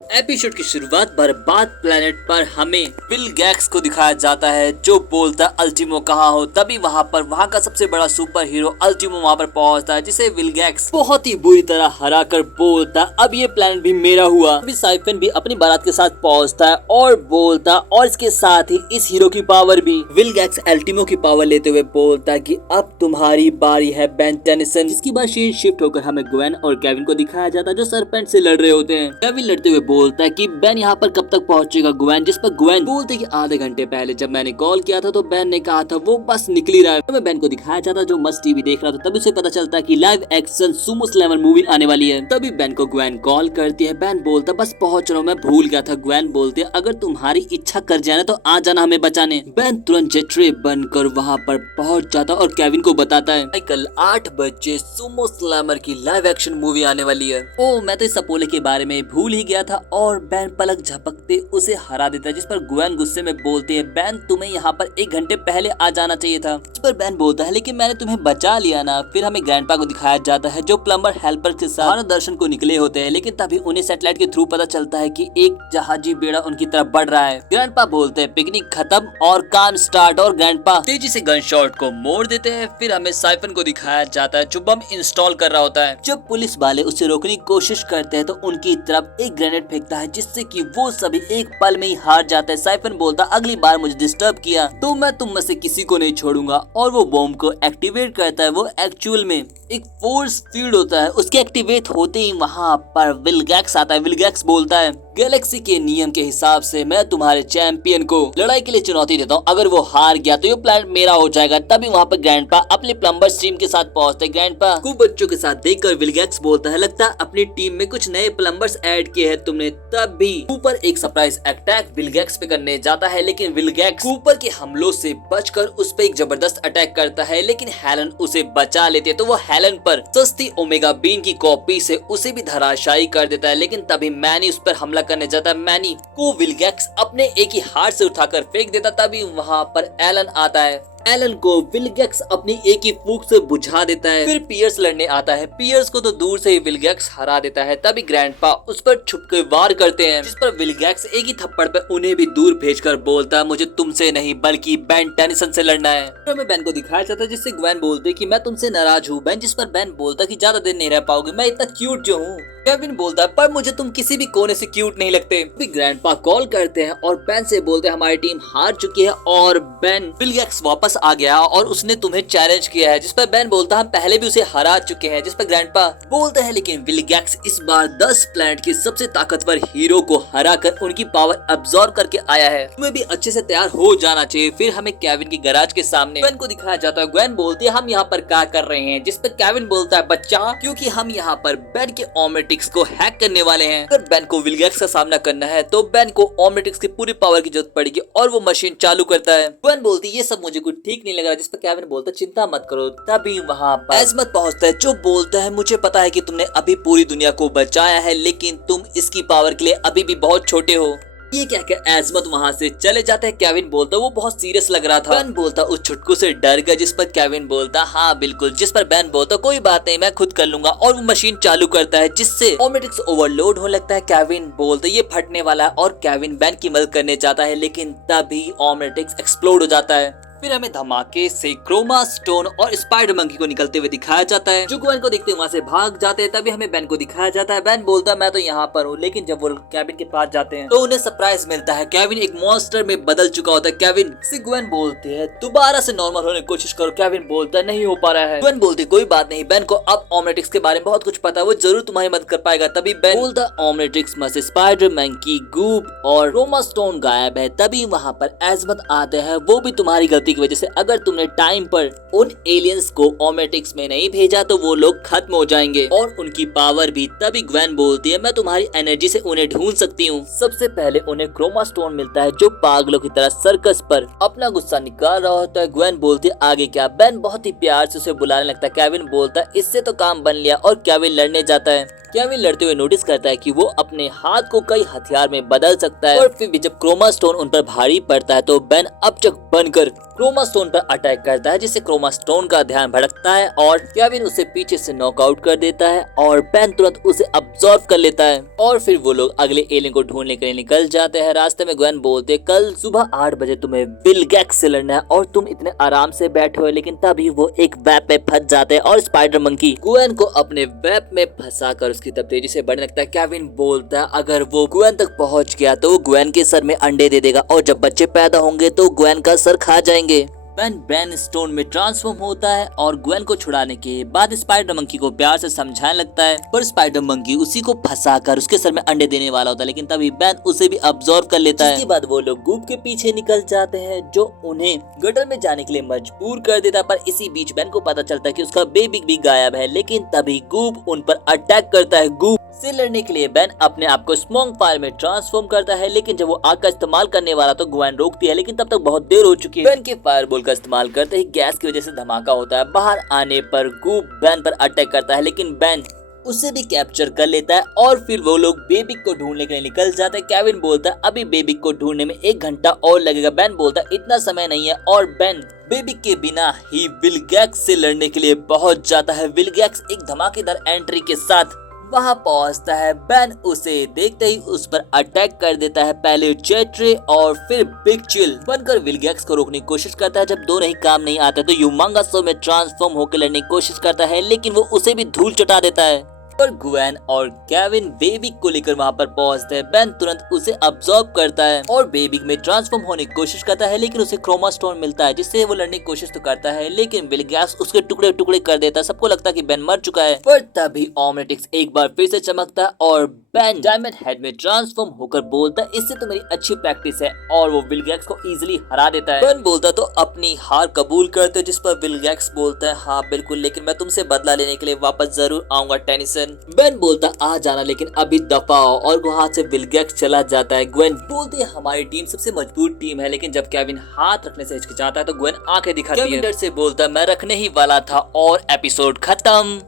Episode की शुरुआत बर्बाद प्लेनेट पर हमें विल गैक्स को दिखाया जाता है जो बोलता है अल्टीमो कहाँ हो। तभी वहाँ का सबसे बड़ा सुपर हीरो अल्टीमो वहाँ पर पहुँचता है जिसे विल गैक्स बहुत ही बुरी तरह हरा कर बोलता है अब ये प्लेनेट भी मेरा हुआ। अभी साइफन भी अपनी बारात के साथ पहुँचता है और बोलता और इसके साथ ही इस हीरो की पावर भी। विल गैक्स अल्टीमो की पावर लेते हुए बोलता है कि अब तुम्हारी बारी है बेन टेनिसन। इसके बाद सीन शिफ्ट होकर हमें ग्वेन और केविन को दिखाया जाता है जो सरपेंट से लड़ रहे होते हैं। केविन लड़ते हुए बोलता है कि बेन यहाँ पर कब तक पहुंचेगा ग्वेन, जिस पर ग्वेन बोलते कि आधे घंटे पहले जब मैंने कॉल किया था तो बेन ने कहा था वो बस निकल ही रहा है। तो बेन को दिखाया जाता जो मस्त टीवी देख रहा था तभी उसे पता चलता है कि live action Sumo slammer movie आने वाली है। तभी बेन को ग्वेन कॉल करती है। बेन बोलता बस पहुंच रहा हूँ, मैं भूल गया था। ग्वेन बोलती है अगर तुम्हारी इच्छा कर जाना तो आ जाना हमें बचाने। बेन तुरंत जेट रे बनकर वहाँ पर पहुंच जाता और केविन को बताता है कल 8 बजे सुमो स्लैमर की लाइव एक्शन मूवी आने वाली है। ओ मैं तो इस सपोले के बारे में भूल ही गया था। और बेन पलक झपकते उसे हरा देता है जिस पर ग्वेन गुस्से में बोलती है बेन तुम्हें यहाँ पर 1 घंटे पहले आ जाना चाहिए था। इस पर बेन बोलता है लेकिन मैंने तुम्हें बचा लिया ना। फिर हमें ग्रैंडपा को दिखाया जाता है जो प्लम्बर हेल्पर के साथ भारत दर्शन को निकले होते हैं, लेकिन तभी उन्हें सैटेलाइट के थ्रू पता चलता है कि एक जहाजी बेड़ा उनकी तरफ बढ़ रहा है। ग्रैंडपा बोलते हैं पिकनिक खत्म और काम स्टार्ट और ग्रैंडपा तेजी से गन शॉट को मोड़ देते हैं। फिर हमें साइफन को दिखाया जाता है जो बम इंस्टॉल कर रहा होता है। जब पुलिस वाले उसे रोकने की कोशिश करते हैं तो उनकी तरफ एक ग्रेनेड फेंकता है जिससे कि वो सभी एक पल में ही हार जाते हैं। साइफन बोलता अगली बार मुझे डिस्टर्ब किया तो मैं तुम में से किसी को नहीं छोड़ूंगा और वो बॉम्ब को एक्टिवेट करता है। वो एक्चुअल में एक फोर्स फील्ड होता है। उसके एक्टिवेट होते ही वहाँ पर विल गैक्स आता है। विल गैक्स बोलता है गैलेक्सी के नियम के हिसाब से मैं तुम्हारे चैंपियन को लड़ाई के लिए चुनौती देता हूँ, अगर वो हार गया तो ये प्लान मेरा हो जाएगा। तभी वहाँ पर ग्रैंडपा अपने प्लम्बर टीम के साथ पहुँचते। ग्रैंडपा को बच्चों के साथ देखकर विल गैक्स बोलता है लगता है अपनी टीम में कुछ नए प्लम्बर्स ऐड किए हैं तुमने। तभी ऊपर एक सरप्राइज अटैक विल गैक्स पे करने जाता है लेकिन विल गैक्स ऊपर के हमलों से बचकर उस पर एक जबरदस्त अटैक करता है, लेकिन हेलन उसे बचा लेती है। तो वो हेलन पर सस्ती ओमेगा बीन की कॉपी से उसे भी धराशायी कर देता है, लेकिन तभी मैनी उस पर हमला करने जाता है। मैनी को विल गैक्स अपने एक ही हाथ से उठाकर फेंक देता। तभी वहाँ पर एलन आता है। एलन को विल गैक्स अपनी एक ही फूंक से बुझा देता है। फिर पियर्स लड़ने आता है। पियर्स को तो दूर से ही विल गैक्स हरा देता है। तभी ग्रैंडपा उस पर छुप के वार करते हैं जिस पर विल गैक्स एक ही थप्पड़ पे उन्हें भी दूर भेजकर बोलता है मुझे तुमसे नहीं बल्कि बेन टेनिसन से लड़ना है। तो हमें बेन को दिखाया जाता है जिससे ग्वेन बोलती है कि मैं तुमसे नाराज हूँ बेन, जिस पर बेन बोलता है कि ज्यादा दिन नहीं रह पाओगे, मैं इतना क्यूट जो हूँ। केविन बोलता है पर मुझे तुम किसी भी कोने से क्यूट नहीं लगते। ग्रैंडपा कॉल करते हैं और बेन से बोलते हैं हमारी टीम हार चुकी है और बेन विल गैक्स वापस आ गया और उसने तुम्हें चैलेंज किया है, जिस पर बेन बोलता है हम पहले भी उसे हरा चुके हैं। जिस पर ग्रैंडपा बोलते हैं लेकिन विल गैक्स इस बार 10 प्लैनेट के सबसे ताकतवर हीरो को हरा कर उनकी पावर अब्सॉर्ब करके आया है, तुम्हें भी अच्छे से तैयार हो जाना चाहिए। फिर हमें केविन की गैराज के सामने ग्वेन को दिखाया जाता है। ग्वेन बोलती है हम यहाँ पर क्या कर रहे हैं, जिस पर केविन बोलता है बच्चा क्योंकि हम यहाँ पर बेन के ओमेटिक्स को हैक करने वाले हैं। अगर बेन को विल गैक्स का सामना करना है तो बेन को ओमेटिक्स की पूरी पावर की जरूरत पड़ेगी और वो मशीन चालू करता है। ग्वेन बोलती है ये सब मुझे कुछ ठीक नहीं लग रहा, जिस पर केविन बोलता है चिंता मत करो। तभी वहाँ पर एज़मत पहुँचता है जो बोलता है मुझे पता है कि तुमने अभी पूरी दुनिया को बचाया है लेकिन तुम इसकी पावर के लिए अभी भी बहुत छोटे हो। ये क्या क्या एज़मत वहाँ से चले जाते हैं। केविन बोलता वो बहुत सीरियस लग रहा था। बेन बोलता उस छुटकू से डर गया, जिस पर केविन बोलता हाँ बिल्कुल, जिस पर बेन बोलता कोई बात नहीं मैं खुद कर लूंगा और वो मशीन चालू करता है जिससे ओमेटिक्स ओवरलोड होने लगता है। केविन बोलता ये फटने वाला है और केविन बेन की मदद करने जाता है लेकिन तभी ओमेटिक्स एक्सप्लोड हो जाता है। फिर हमें धमाके से क्रोमा स्टोन और स्पाइडर मंकी को निकलते हुए दिखाया जाता है जो ग्वेन को देखते वहाँ से भाग जाते हैं। तभी हमें बेन को दिखाया जाता है। बेन बोलता है मैं तो यहाँ पर हूँ, लेकिन जब वो केविन के पास जाते हैं तो उन्हें सरप्राइज मिलता है। केविन एक मॉन्स्टर में बदल चुका होता है। केविन से ग्वेन बोलते हैं दोबारा से नॉर्मल होने की कोशिश करो। केविन बोलता है नहीं हो पा रहा है। ग्वेन बोलती कोई बात नहीं, बेन को अब ओमेटिक्स के बारे में बहुत कुछ पता है, वो जरूर तुम्हारी मदद कर पाएगा। तभी बेन बोलता ओमेटिक्स में से स्पाइडर मंकी गूप और क्रोमा स्टोन गायब है। तभी वहाँ पर एज़मत आते हैं, वो भी तुम्हारी गलती की वजह से, अगर तुमने टाइम पर उन एलियंस को ओमेटिक्स में नहीं भेजा तो वो लोग खत्म हो जाएंगे और उनकी पावर भी। तभी ग्वेन बोलती है मैं तुम्हारी एनर्जी से उन्हें ढूंढ सकती हूँ। सबसे पहले उन्हें क्रोमा स्टोन मिलता है जो पागलों की तरह सर्कस पर अपना गुस्सा निकाल रहा होता है। ग्वेन बोलती है आगे क्या। बेन बहुत ही प्यार से उसे बुलाने लगता है। केविन बोलता है इससे तो काम बन लिया और केविन लड़ने जाता है। केविन लड़ते हुए नोटिस करता है कि वो अपने हाथ को कई हथियार में बदल सकता है और फिर भी जब क्रोमा स्टोन उन पर भारी पड़ता है तो बेन अपचक बनकर क्रोमा स्टोन पर अटैक करता है, जिससे क्रोमा स्टोन का ध्यान भटकता है और केविन उसे पीछे से नॉकआउट कर देता है और बेन तुरंत उसे अब्सॉर्ब कर लेता है और फिर वो लोग अगले एलियन को ढूंढने के लिए निकल जाते हैं। रास्ते में ग्वेन बोलते कल सुबह 8 बजे तुम्हें विल गैक्स से लड़ना है और तुम इतने आराम से बैठे हो, लेकिन तभी वो एक वेब में फंस जाते हैं और स्पाइडर मंकी ग्वेन को अपने वेब में फंसा कर उसकी तब तेजी से बढ़ने लगता है। केविन बोलता है अगर वो ग्वेन तक पहुंच गया तो वो ग्वेन के सर में अंडे दे देगा और जब बच्चे पैदा होंगे तो ग्वेन का सर खा जाएंगे। बेन ब्रेन स्टोन में ट्रांसफॉर्म होता है और ग्वेन को छुड़ाने के बाद स्पाइडर मंकी को प्यार से समझाने लगता है, पर स्पाइडर मंकी उसी को फंसाकर उसके सर में अंडे देने वाला होता है, लेकिन तभी बेन उसे भी अब्सॉर्ब कर लेता है। इसके बाद वो लोग गूब के पीछे निकल जाते हैं जो उन्हें गटर में जाने के लिए मजबूर कर देता है, पर इसी बीच बेन को पता चलता है कि उसका बेबी भी गायब है, लेकिन तभी गूब उन पर अटैक करता है। गूब से लड़ने के लिए बेन अपने आप को स्मोक फायर में ट्रांसफॉर्म करता है, लेकिन जब वो आग का इस्तेमाल करने वाला तो ग्वेन रोकती है, लेकिन तब तक बहुत देर हो चुकी है। बेन के फायरबॉल का इस्तेमाल करते ही गैस की वजह से धमाका होता है। बाहर आने पर गूब बेन पर अटैक करता है, लेकिन बेन उसे भी कैप्चर कर लेता है और फिर वो लोग बेबी को ढूंढने के लिए निकल जाते हैं। केविन बोलता है अभी बेबी को ढूंढने में 1 घंटा और लगेगा। बेन बोलता है इतना समय नहीं है और बेन बेबी के बिना ही विल गैक्स से लड़ने के लिए पहुंच जाता है। विल गैक्स एक धमाकेदार एंट्री के साथ वहां पहुंचता है। बेन उसे देखते ही उस पर अटैक कर देता है, पहले जेट्रे और फिर बिग चिल बनकर विल गैक्स को रोकने की कोशिश करता है। जब दोनों ही काम नहीं आता तो यूमांगासो में ट्रांसफॉर्म होकर लड़ने की कोशिश करता है, लेकिन वो उसे भी धूल चटा देता है और ग्वेन और केविन बेबी को लेकर वहां पर पहुंचते हैं। बेन तुरंत उसे अब्सॉर्ब करता है और बेबी में ट्रांसफॉर्म होने की कोशिश करता है, लेकिन उसे क्रोमा स्टोन मिलता है जिससे वो लड़ने की कोशिश तो करता है, लेकिन विल गैक्स उसके टुकड़े टुकड़े कर देता है। सबको लगता है कि बेन मर चुका है, पर तभी ओमनिट्रिक्स एक बार फिर से चमकता है और बेन डायमंड हेड में ट्रांसफॉर्म होकर बोलता है इससे तो मेरी अच्छी प्रैक्टिस है, और वो विल गैक्स को इजीली हरा देता है। बेन बोलता तो अपनी हार कबूल करते, जिस पर विल गैक्स बोलता है हाँ बिल्कुल, लेकिन मैं तुमसे बदला लेने के लिए वापस जरूर आऊंगा टेनिसन। बेन बोलता आ जाना, लेकिन अभी दफा हो, और वहाँ से विल गैक्स चला जाता है। ग्वेन बोलती है हमारी टीम सबसे मजबूत टीम है, लेकिन जब केविन हाथ रखने से हिचकिचाता है तो ग्वेन आंखें दिखाती है। केविन डर से बोलता है मैं रखने ही वाला था और एपिसोड खत्म।